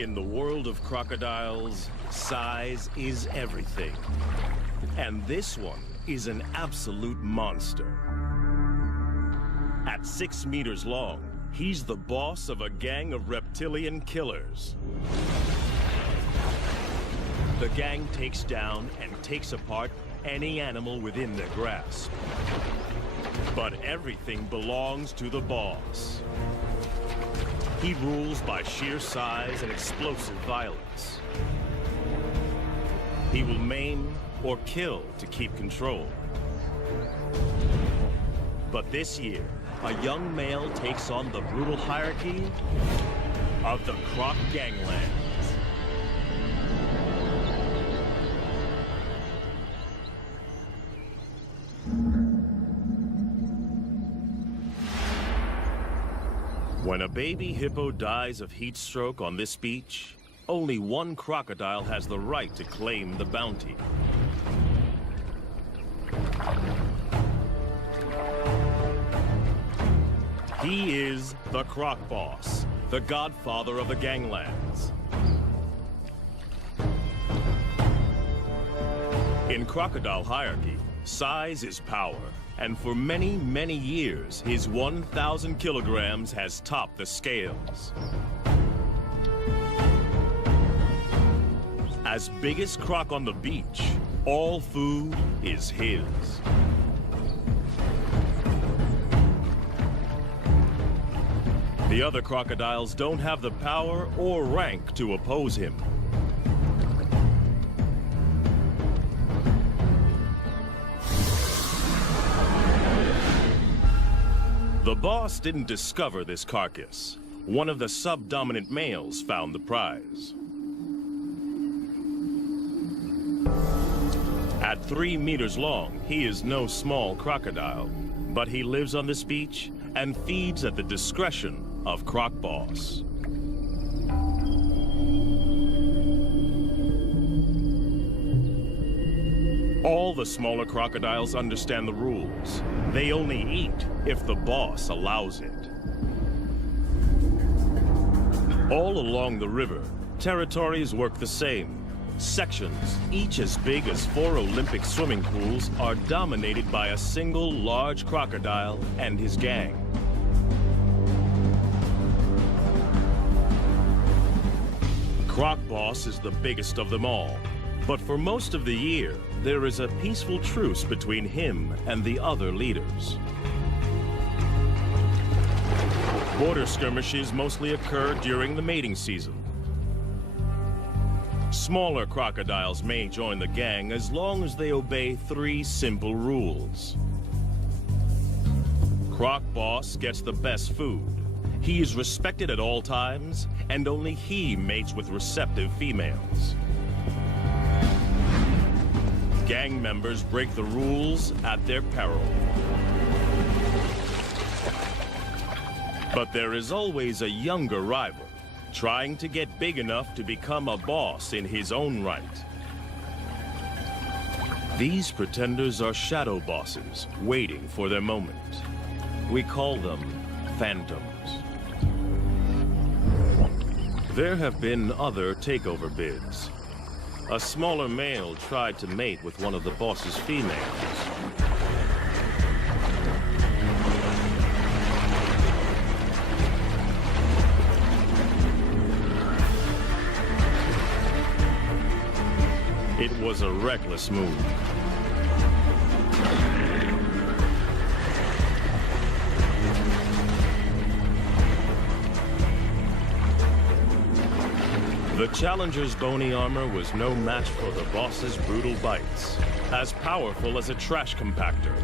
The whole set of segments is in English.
In the world of crocodiles, size is everything. And this one is an absolute monster. At 6 meters long, he's the boss of a gang of reptilian killers. The gang takes down and takes apart any animal within their grasp. But everything belongs to the boss. He rules by sheer size and explosive violence. He will maim or kill to keep control. But this year, a young male takes on the brutal hierarchy of the Croc Gangland. When a baby hippo dies of heat stroke on this beach, only one crocodile has the right to claim the bounty. He is the Croc Boss, the godfather of the ganglands. In crocodile hierarchy, size is power. And for many, many years, his 1,000 kilograms has topped the scales. As biggest croc on the beach, all food is his. The other crocodiles don't have the power or rank to oppose him. The boss didn't discover this carcass. One of the subdominant males found the prize. At 3 meters long, he is no small crocodile, but he lives on this beach and feeds at the discretion of Croc Boss. All the smaller crocodiles understand the rules. They only eat if the boss allows it. All along the river, territories work the same. Sections, each as big as 4 Olympic swimming pools, are dominated by a single large crocodile and his gang. Croc Boss is the biggest of them all. But for most of the year, there is a peaceful truce between him and the other leaders. Border skirmishes mostly occur during the mating season. Smaller crocodiles may join the gang as long as they obey 3 simple rules. Croc Boss gets the best food. He is respected at all times, and only he mates with receptive females. Gang members break the rules at their peril. But there is always a younger rival, trying to get big enough to become a boss in his own right. These pretenders are shadow bosses, waiting for their moment. We call them phantoms. There have been other takeover bids. A smaller male tried to mate with one of the boss's females. It was a reckless move. The challenger's bony armor was no match for the boss's brutal bites, as powerful as a trash compactor.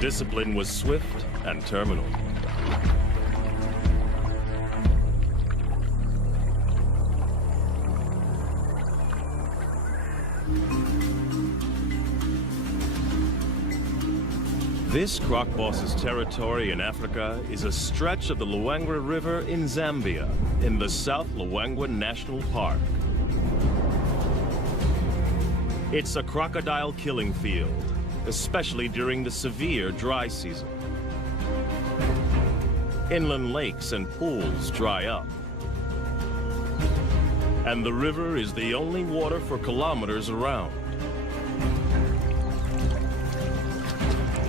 Discipline was swift and terminal. This Croc Boss's territory in Africa is a stretch of the Luangwa River in Zambia, in the South Luangwa National Park. It's a crocodile killing field, especially during the severe dry season. Inland lakes and pools dry up. And the river is the only water for kilometers around.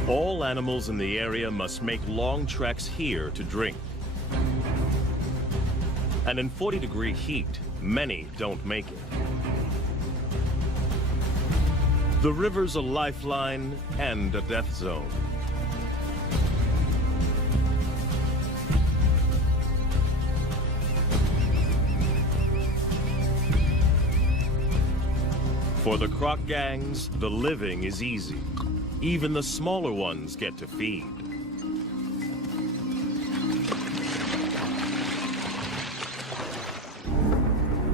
All animals in the area must make long treks here to drink. And in 40-degree heat, many don't make it. The river's a lifeline and a death zone. For the croc gangs, the living is easy. Even the smaller ones get to feed.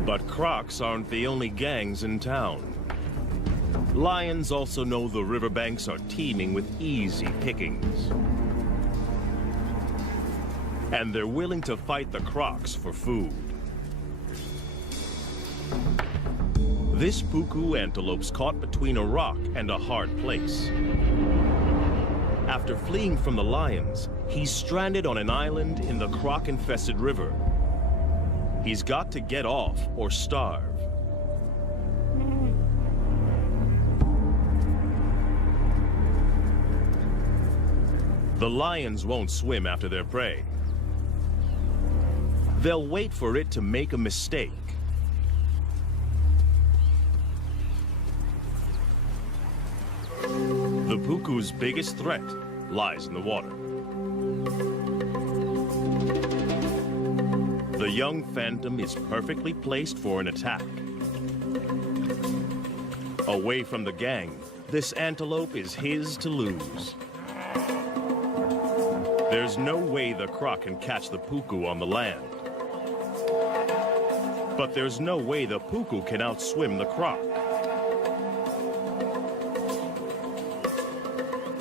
But crocs aren't the only gangs in town. Lions also know the riverbanks are teeming with easy pickings. And they're willing to fight the crocs for food. This puku antelope's caught between a rock and a hard place. After fleeing from the lions, he's stranded on an island in the croc-infested river. He's got to get off or starve. The lions won't swim after their prey. They'll wait for it to make a mistake. The puku's biggest threat lies in the water. The young phantom is perfectly placed for an attack. Away from the gang, this antelope is his to lose. There's no way the croc can catch the puku on the land. But there's no way the puku can outswim the croc.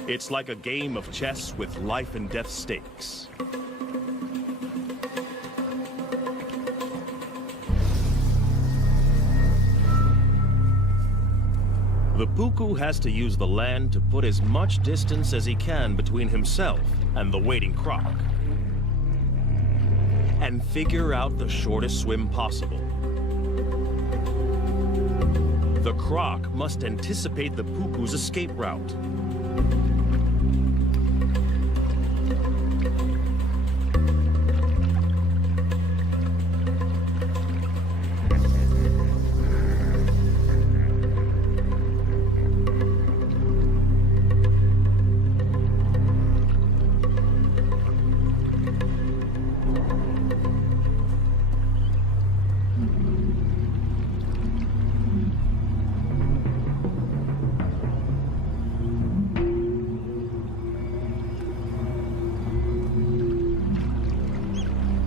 It's like a game of chess with life and death stakes. The puku has to use the land to put as much distance as he can between himself and the waiting croc, and figure out the shortest swim possible. The croc must anticipate the puku's escape route.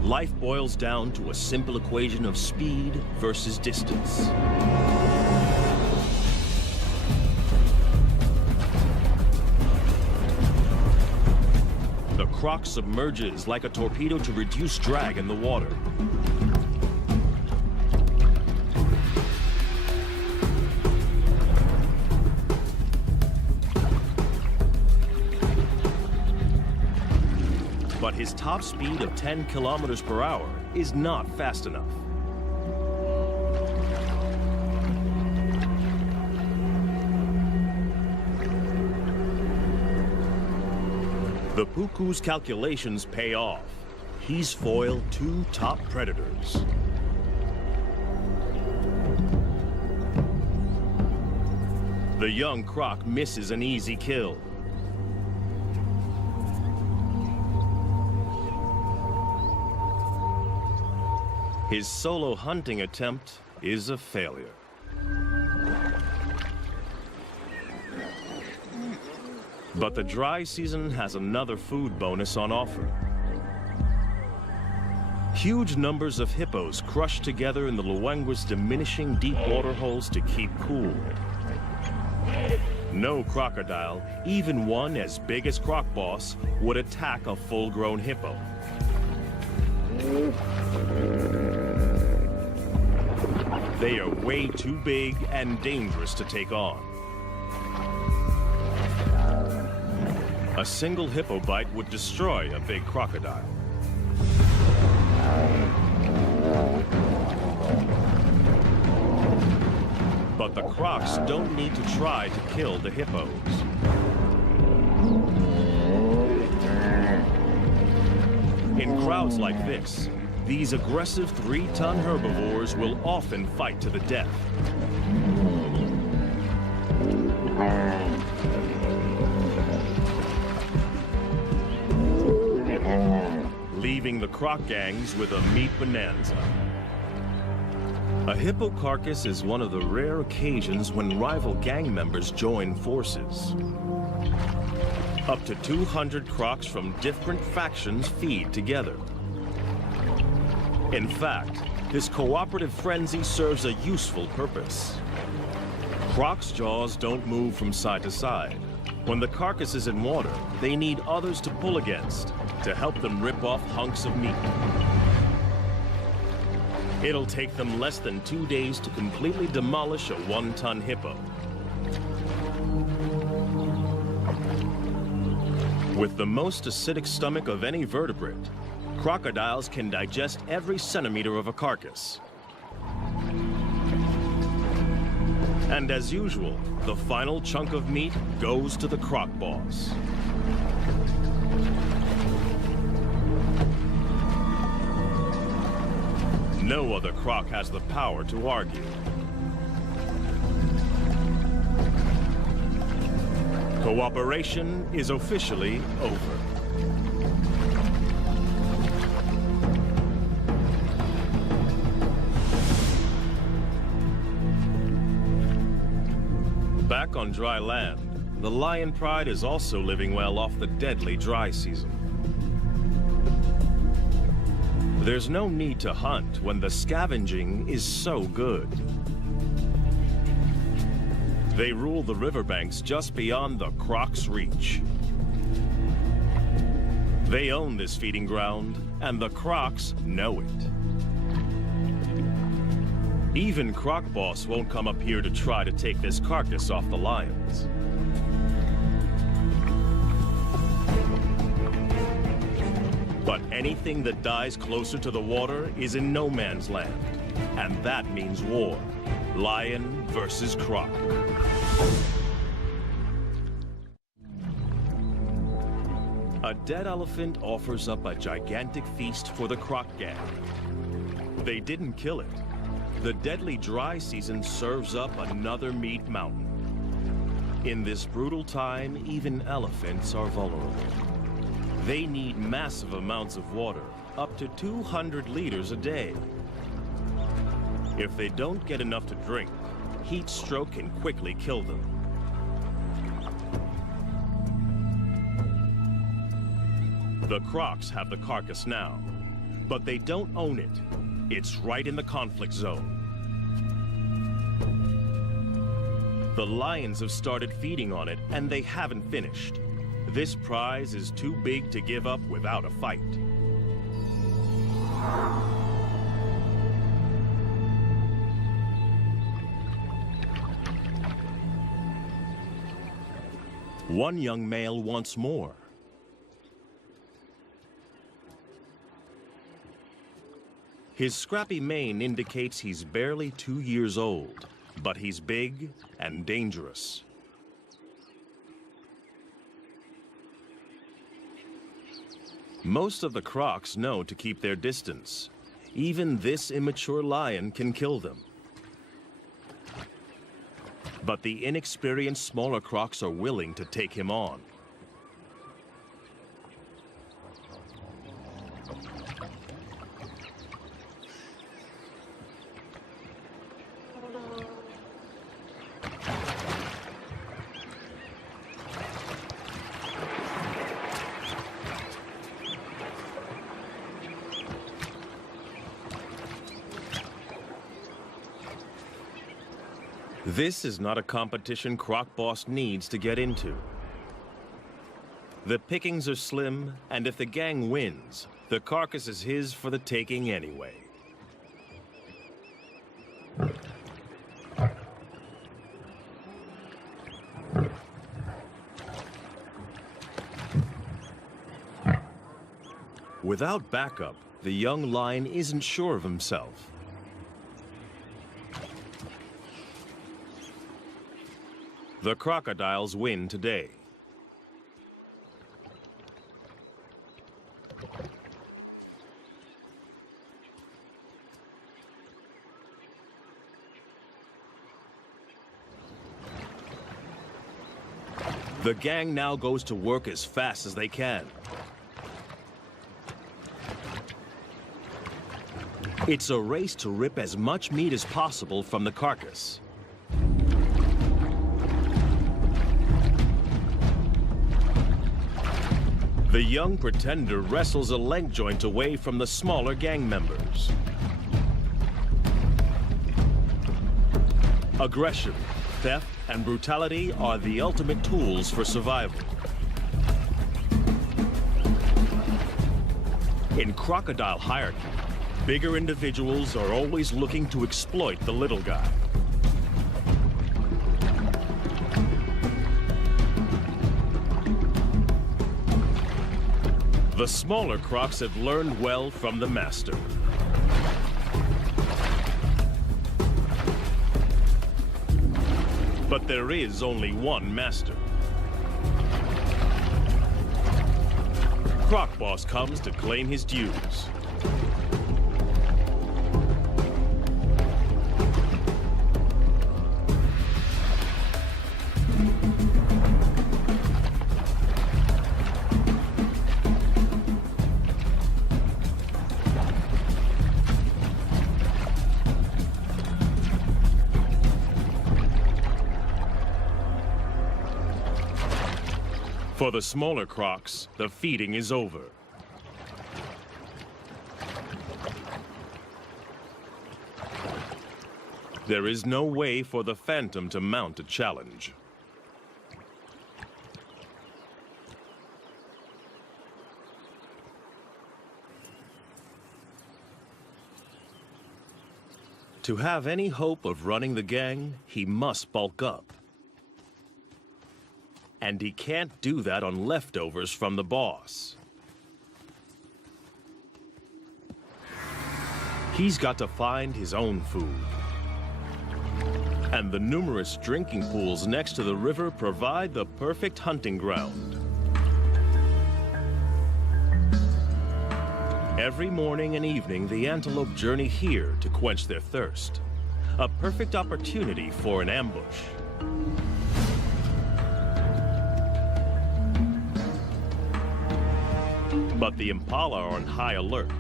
Life boils down to a simple equation of speed versus distance. The croc submerges like a torpedo to reduce drag in the water. But his top speed of 10 kilometers per hour is not fast enough. The puku's calculations pay off. He's foiled two top predators. The young croc misses an easy kill. His solo hunting attempt is a failure. But the dry season has another food bonus on offer. Huge numbers of hippos crush together in the Luangwa's diminishing deep water holes to keep cool. No crocodile, even one as big as Croc Boss, would attack a full-grown hippo. They are way too big and dangerous to take on. A single hippo bite would destroy a big crocodile. But the crocs don't need to try to kill the hippos. In crowds like this, these aggressive 3-ton herbivores will often fight to the death. Leaving the croc gangs with a meat bonanza. A hippo carcass is one of the rare occasions when rival gang members join forces. Up to 200 crocs from different factions feed together. In fact, this cooperative frenzy serves a useful purpose. Crocs' jaws don't move from side to side. When the carcass is in water, they need others to pull against to help them rip off hunks of meat. It'll take them less than 2 days to completely demolish a 1-ton hippo. With the most acidic stomach of any vertebrate, crocodiles can digest every centimeter of a carcass. And as usual, the final chunk of meat goes to the croc boss. No other croc has the power to argue. Cooperation is officially over. Back on dry land, the lion pride is also living well off the deadly dry season. There's no need to hunt when the scavenging is so good. They rule the riverbanks just beyond the croc's reach. They own this feeding ground, and the crocs know it. Even Croc Boss won't come up here to try to take this carcass off the lions. But anything that dies closer to the water is in no man's land, and that means war. Lion versus croc. A dead elephant offers up a gigantic feast for the croc gang. They didn't kill it. The deadly dry season serves up another meat mountain. In this brutal time, even elephants are vulnerable. They need massive amounts of water, up to 200 liters a day. If they don't get enough to drink, heat stroke can quickly kill them. The crocs have the carcass now, but they don't own it. It's right in the conflict zone. The lions have started feeding on it, and they haven't finished. This prize is too big to give up without a fight. One young male wants more. His scrappy mane indicates he's barely 2 years old, but he's big and dangerous. Most of the crocs know to keep their distance. Even this immature lion can kill them. But the inexperienced smaller crocs are willing to take him on. This is not a competition Croc Boss needs to get into. The pickings are slim, and if the gang wins, the carcass is his for the taking anyway. Without backup, the young lion isn't sure of himself. The crocodiles win today. The gang now goes to work as fast as they can. It's a race to rip as much meat as possible from the carcass. The young pretender wrestles a leg joint away from the smaller gang members. Aggression, theft, and brutality are the ultimate tools for survival. In crocodile hierarchy, bigger individuals are always looking to exploit the little guy. The smaller crocs have learned well from the master. But there is only one master. Croc Boss comes to claim his dues. For the smaller crocs, the feeding is over. There is no way for the Phantom to mount a challenge. To have any hope of running the gang, he must bulk up. And he can't do that on leftovers from the boss. He's got to find his own food. And the numerous drinking pools next to the river provide the perfect hunting ground. Every morning and evening, the antelope journey here to quench their thirst. A perfect opportunity for an ambush. But the impala are on high alert.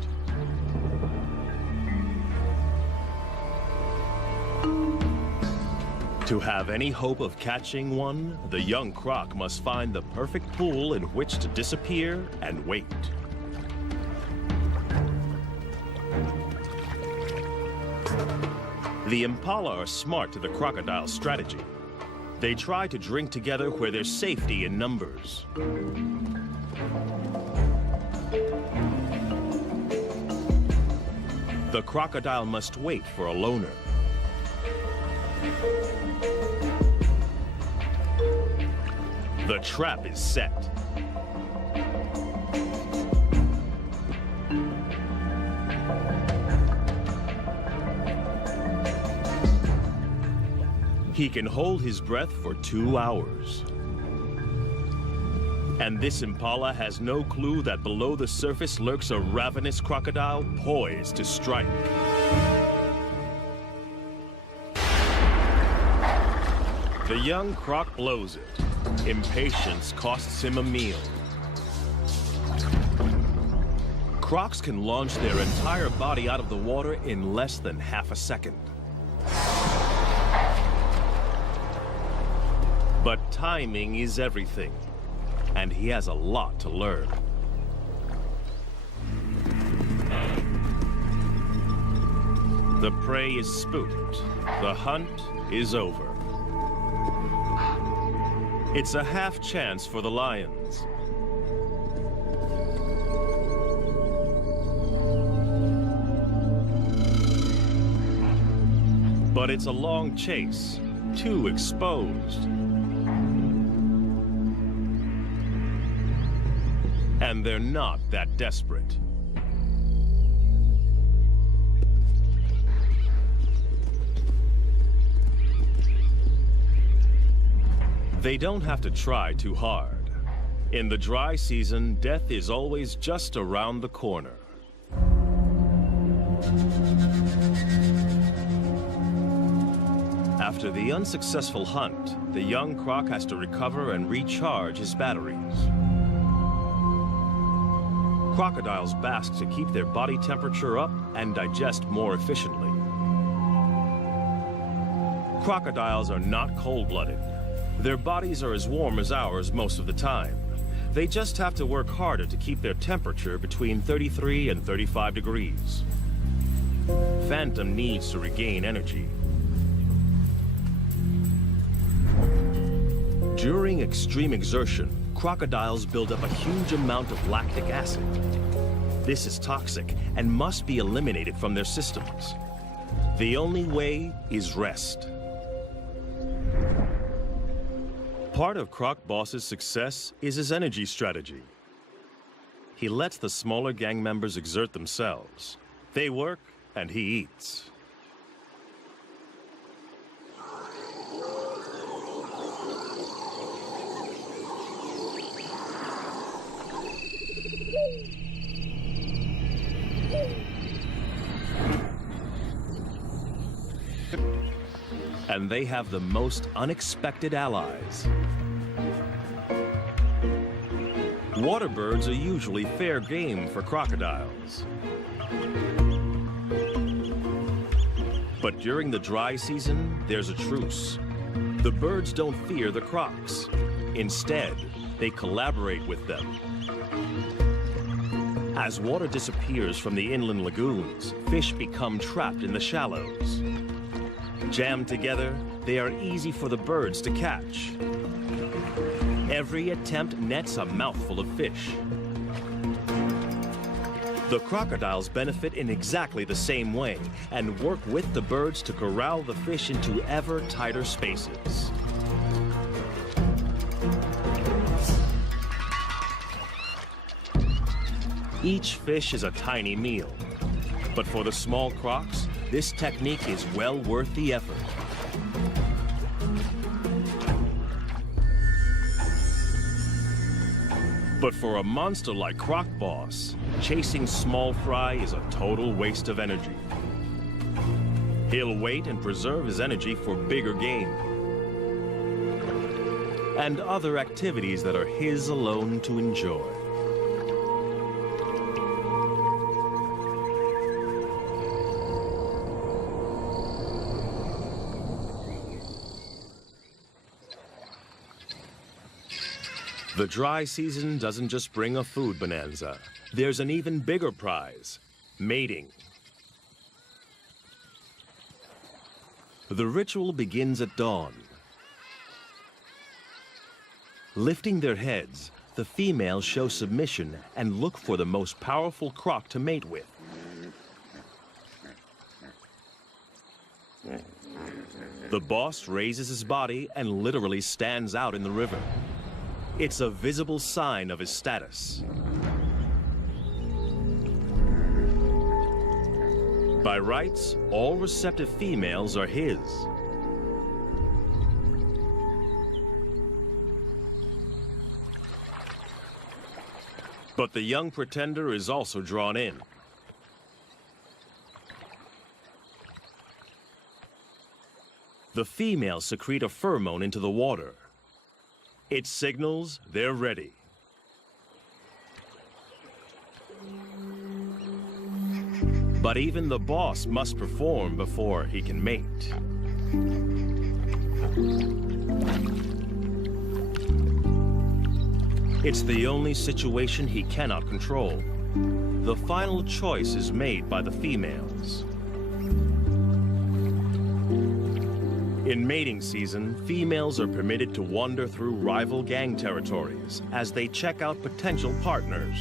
To have any hope of catching one, the young croc must find the perfect pool in which to disappear and wait. The impala are smart to the crocodile's strategy. They try to drink together where there's safety in numbers. The crocodile must wait for a loner. The trap is set. He can hold his breath for 2 hours. And this impala has no clue that below the surface lurks a ravenous crocodile poised to strike. The young croc blows it. Impatience costs him a meal. Crocs can launch their entire body out of the water in less than half a second. But timing is everything, and he has a lot to learn. The prey is spooked. The hunt is over. It's a half chance for the lions. But it's a long chase, too exposed. And they're not that desperate. They don't have to try too hard. In the dry season, death is always just around the corner. After the unsuccessful hunt, the young croc has to recover and recharge his batteries. Crocodiles bask to keep their body temperature up and digest more efficiently. Crocodiles are not cold-blooded. Their bodies are as warm as ours most of the time. They just have to work harder to keep their temperature between 33 and 35 degrees. Phantom needs to regain energy. During extreme exertion, crocodiles build up a huge amount of lactic acid. This is toxic and must be eliminated from their systems. The only way is rest. Part of Croc Boss's success is his energy strategy. He lets the smaller gang members exert themselves. They work and he eats. And they have the most unexpected allies. Water birds are usually fair game for crocodiles. But during the dry season, there's a truce. The birds don't fear the crocs. Instead, they collaborate with them. As water disappears from the inland lagoons, fish become trapped in the shallows. Jammed together, they are easy for the birds to catch. Every attempt nets a mouthful of fish. The crocodiles benefit in exactly the same way and work with the birds to corral the fish into ever tighter spaces. Each fish is a tiny meal, but for the small crocs, this technique is well worth the effort. But for a monster like Croc Boss, chasing small fry is a total waste of energy. He'll wait and preserve his energy for bigger game and other activities that are his alone to enjoy. The dry season doesn't just bring a food bonanza. There's an even bigger prize: mating. The ritual begins at dawn. Lifting their heads, the females show submission and look for the most powerful croc to mate with. The boss raises his body and literally stands out in the river. It's a visible sign of his status. By rights, all receptive females are his. But the young pretender is also drawn in. The females secrete a pheromone into the water. It signals they're ready. But even the boss must perform before he can mate. It's the only situation he cannot control. The final choice is made by the females. In mating season, females are permitted to wander through rival gang territories as they check out potential partners.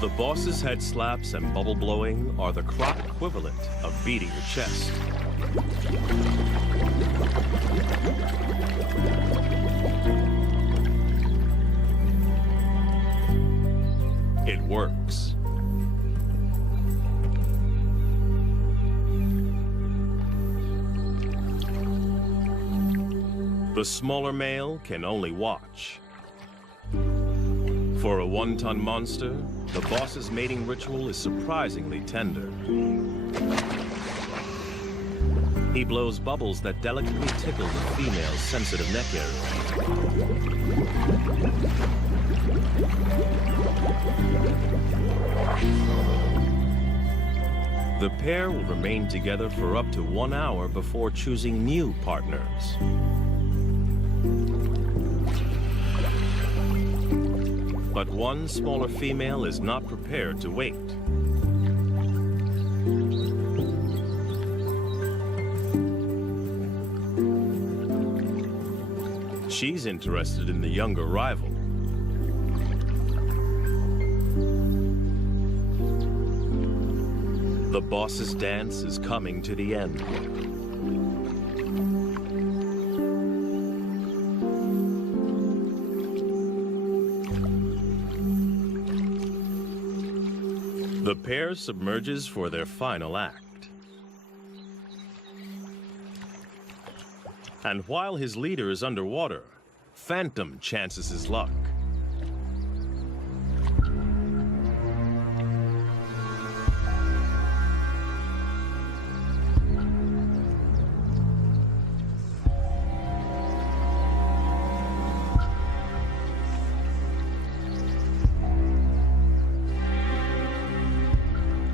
The boss's head slaps and bubble blowing are the croc equivalent of beating your chest. It works. The smaller male can only watch. For a one-ton monster, the boss's mating ritual is surprisingly tender. He blows bubbles that delicately tickle the female's sensitive neck area. The pair will remain together for up to 1 hour before choosing new partners. But one smaller female is not prepared to wait. She's interested in the younger rival. The boss's dance is coming to the end. The pair submerges for their final act. And while his leader is underwater, Phantom chances his luck.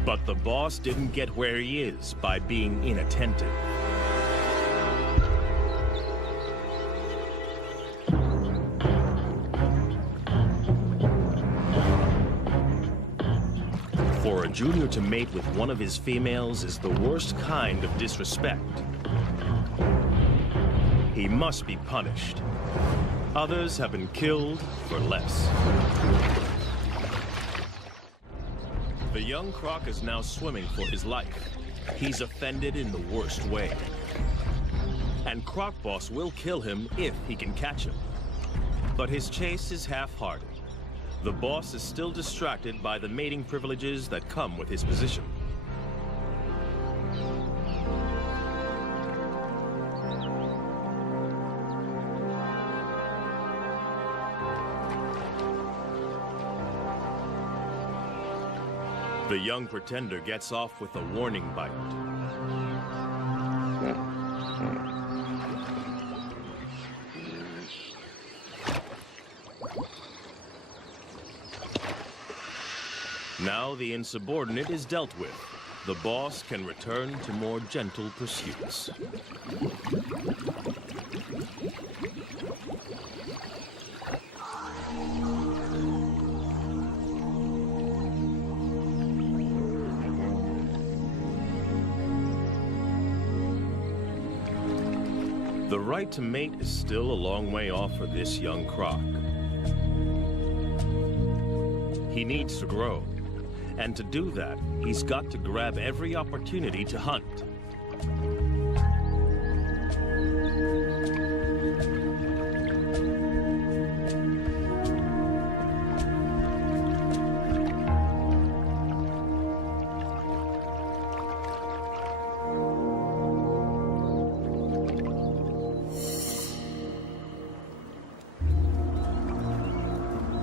But the boss didn't get where he is by being inattentive. For a junior to mate with one of his females is the worst kind of disrespect. He must be punished. Others have been killed for less. The young croc is now swimming for his life. He's offended in the worst way. And Croc Boss will kill him if he can catch him. But his chase is half-hearted. The boss is still distracted by the mating privileges that come with his position. The young pretender gets off with a warning bite. Now the insubordinate is dealt with. The boss can return to more gentle pursuits. The right to mate is still a long way off for this young croc. He needs to grow. And to do that, he's got to grab every opportunity to hunt.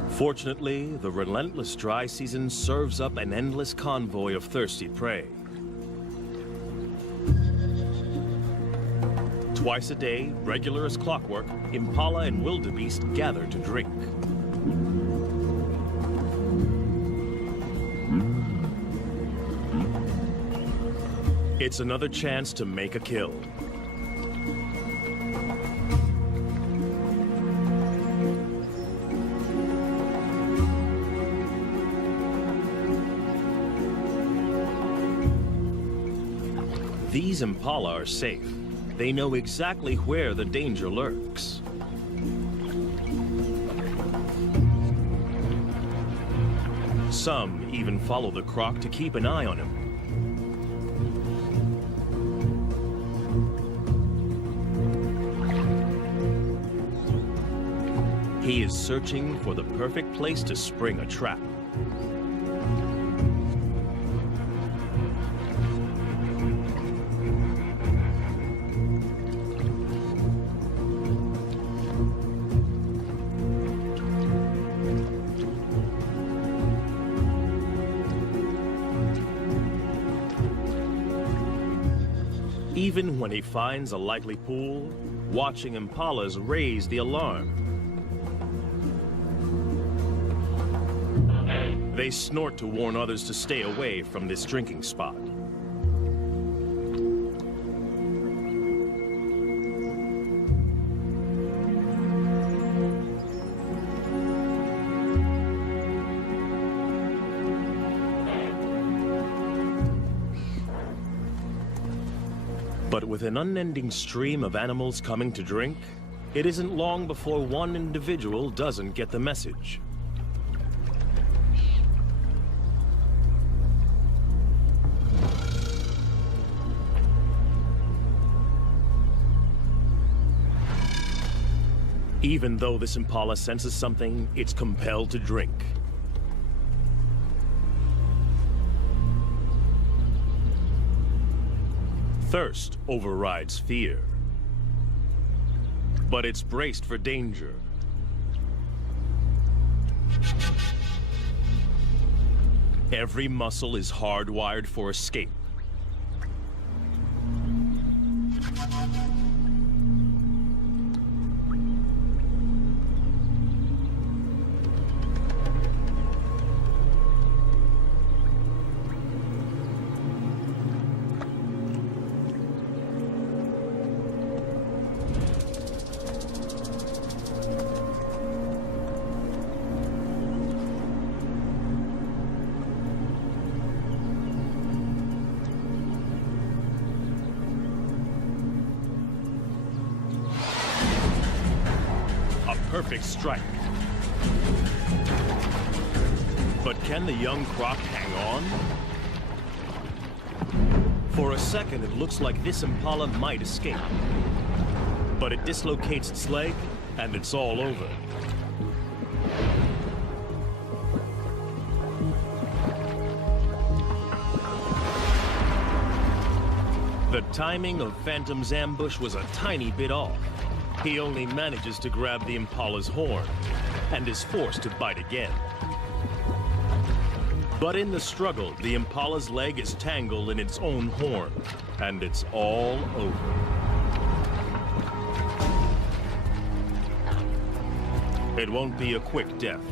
Fortunately, the relentless dry season serves up an endless convoy of thirsty prey. Twice a day, regular as clockwork, impala and wildebeest gather to drink. It's another chance to make a kill. These impala are safe. They know exactly where the danger lurks. Some even follow the croc to keep an eye on him. He is searching for the perfect place to spring a trap. Even when he finds a likely pool, watching impalas raise the alarm. They snort to warn others to stay away from this drinking spot. But with an unending stream of animals coming to drink, it isn't long before one individual doesn't get the message. Even though this impala senses something, it's compelled to drink. Thirst overrides fear. But it's braced for danger. Every muscle is hardwired for escape. Perfect strike. But can the young croc hang on? For a second, it looks like this impala might escape. But it dislocates its leg, and it's all over. The timing of Phantom's ambush was a tiny bit off. He only manages to grab the impala's horn, and is forced to bite again. But in the struggle, the impala's leg is tangled in its own horn, and it's all over. It won't be a quick death.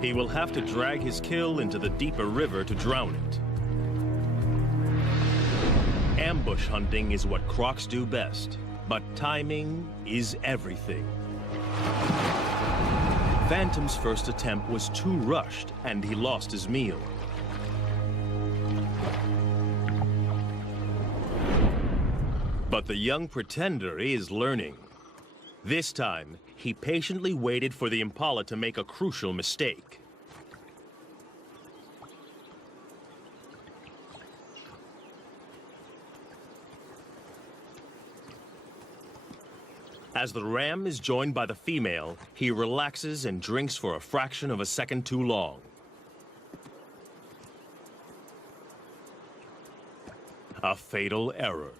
He will have to drag his kill into the deeper river to drown it. Ambush hunting is what crocs do best. But timing is everything. Phantom's first attempt was too rushed, and he lost his meal. But the young pretender is learning. This time, he patiently waited for the impala to make a crucial mistake. As the ram is joined by the female, he relaxes and drinks for a fraction of a second too long. A fatal error.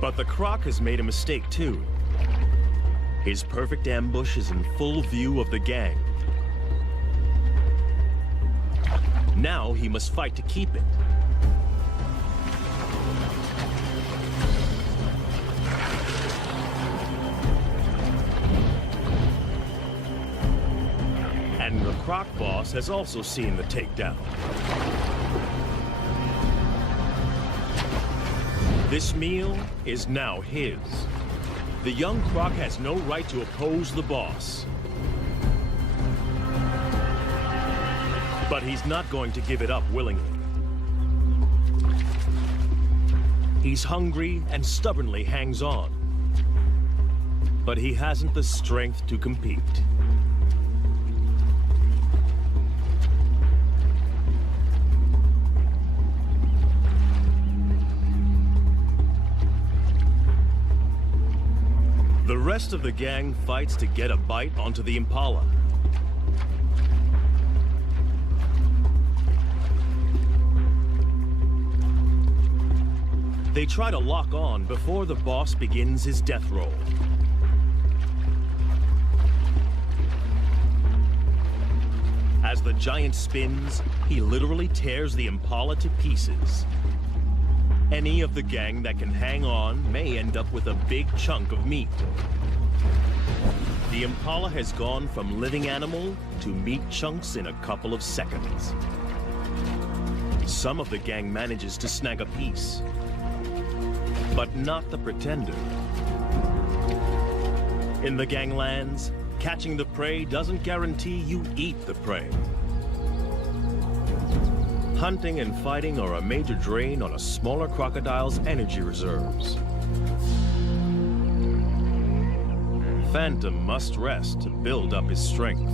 But the croc has made a mistake too. His perfect ambush is in full view of the gang. Now he must fight to keep it. And the croc boss has also seen the takedown. This meal is now his. The young croc has no right to oppose the boss. But he's not going to give it up willingly. He's hungry and stubbornly hangs on. But he hasn't the strength to compete. rest of the gang fights to get a bite onto the impala. They try to lock on before the boss begins his death roll. As the giant spins, he literally tears the impala to pieces. Any of the gang that can hang on may end up with a big chunk of meat. The impala has gone from living animal to meat chunks in a couple of seconds. Some of the gang manages to snag a piece, but not the pretender. In the ganglands, catching the prey doesn't guarantee you eat the prey. Hunting and fighting are a major drain on a smaller crocodile's energy reserves. Phantom must rest to build up his strength.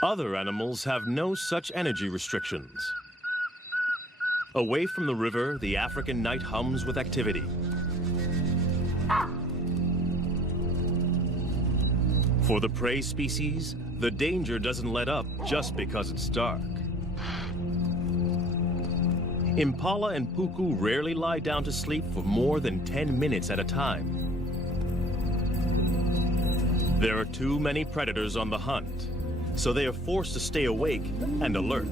Other animals have no such energy restrictions. Away from the river, the African night hums with activity. For the prey species, the danger doesn't let up just because it's dark. Impala and puku rarely lie down to sleep for more than 10 minutes at a time. There are too many predators on the hunt, so they are forced to stay awake and alert.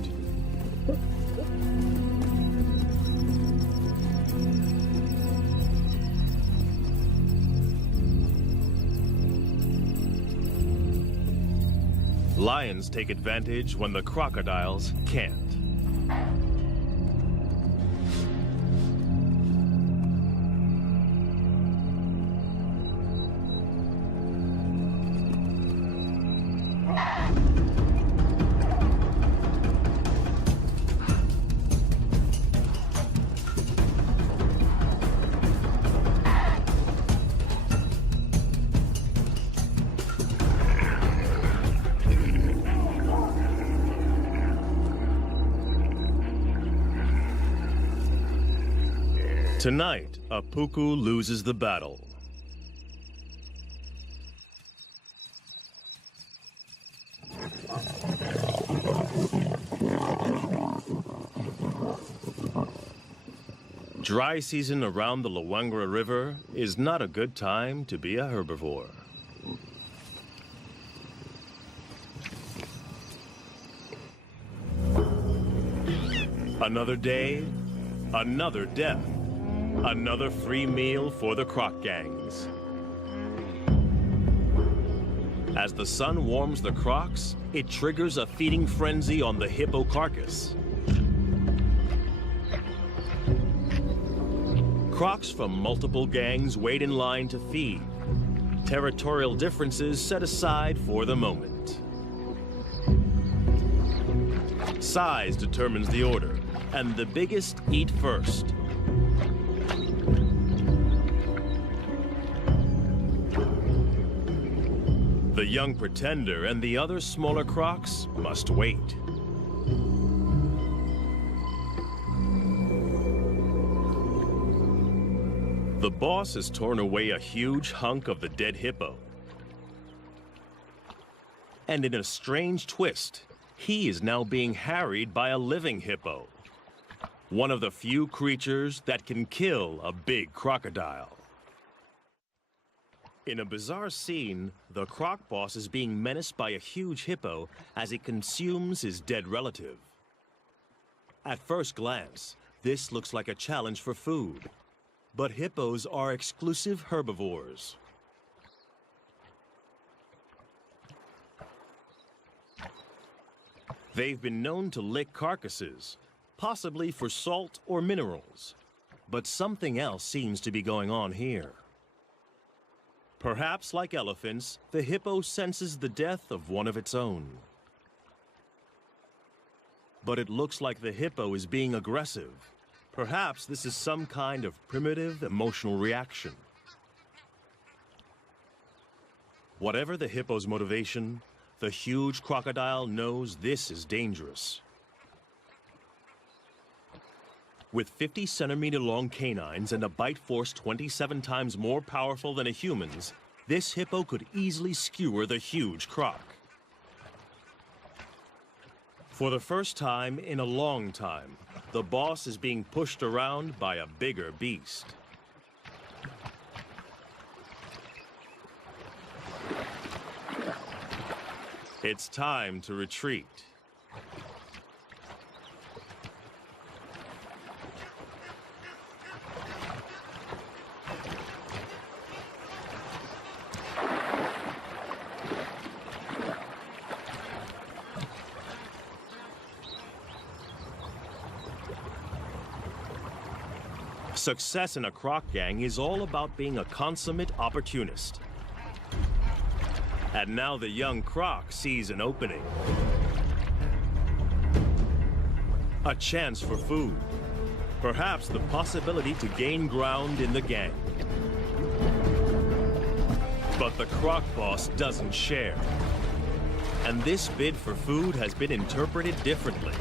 Lions take advantage when the crocodiles can't. Tonight, a puku loses the battle. Dry season around the Luangwa River is not a good time to be a herbivore. Another day, another death. Another free meal for the croc gangs. As the sun warms the crocs, it triggers a feeding frenzy on the hippo carcass. Crocs from multiple gangs wait in line to feed. Territorial differences set aside for the moment. Size determines the order, and the biggest eat first. The young pretender and the other smaller crocs must wait. The boss has torn away a huge hunk of the dead hippo. And in a strange twist, he is now being harried by a living hippo. One of the few creatures that can kill a big crocodile. In a bizarre scene, the croc boss is being menaced by a huge hippo as it consumes his dead relative. At first glance, this looks like a challenge for food. But hippos are exclusive herbivores. They've been known to lick carcasses, possibly for salt or minerals. But something else seems to be going on here. Perhaps like elephants, the hippo senses the death of one of its own. But it looks like the hippo is being aggressive. Perhaps this is some kind of primitive emotional reaction. Whatever the hippo's motivation, the huge crocodile knows this is dangerous. With 50-centimeter-long canines and a bite force 27 times more powerful than a human's, this hippo could easily skewer the huge croc. For the first time in a long time, the boss is being pushed around by a bigger beast. It's time to retreat. Success in a croc gang is all about being a consummate opportunist. And now the young croc sees an opening. A chance for food. Perhaps the possibility to gain ground in the gang. But the croc boss doesn't share. And this bid for food has been interpreted differently.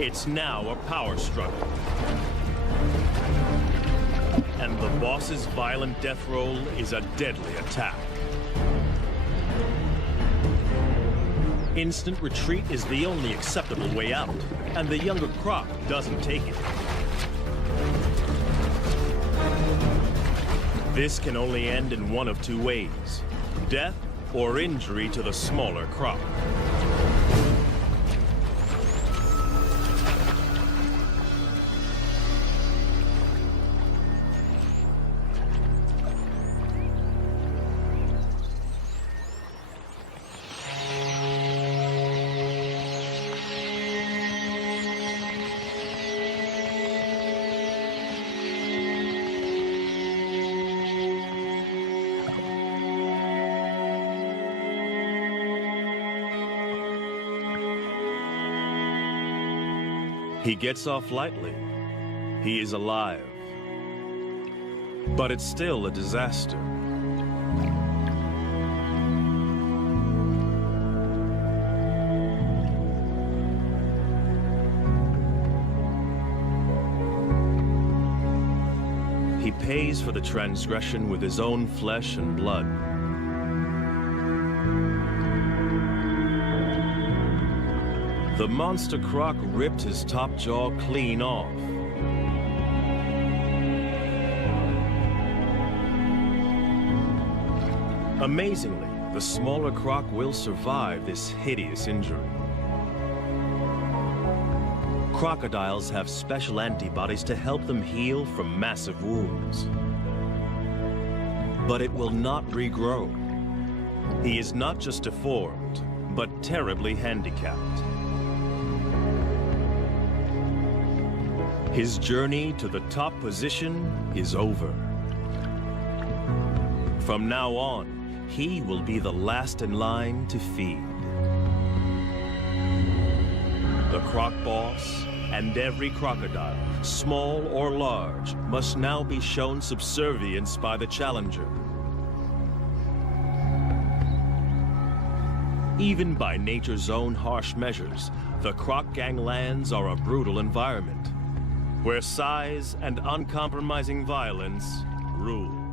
It's now a power struggle. And the boss's violent death roll is a deadly attack. Instant retreat is the only acceptable way out, and the younger croc doesn't take it. This can only end in one of two ways: death or injury to the smaller croc. He gets off lightly. He is alive. But it's still a disaster. He pays for the transgression with his own flesh and blood. The monster croc ripped his top jaw clean off. Amazingly, the smaller croc will survive this hideous injury. Crocodiles have special antibodies to help them heal from massive wounds. But it will not regrow. He is not just deformed, but terribly handicapped. His journey to the top position is over. From now on, he will be the last in line to feed. The croc boss and every crocodile, small or large, must now be shown subservience by the challenger. Even by nature's own harsh measures, the croc ganglands are a brutal environment, where size and uncompromising violence rule.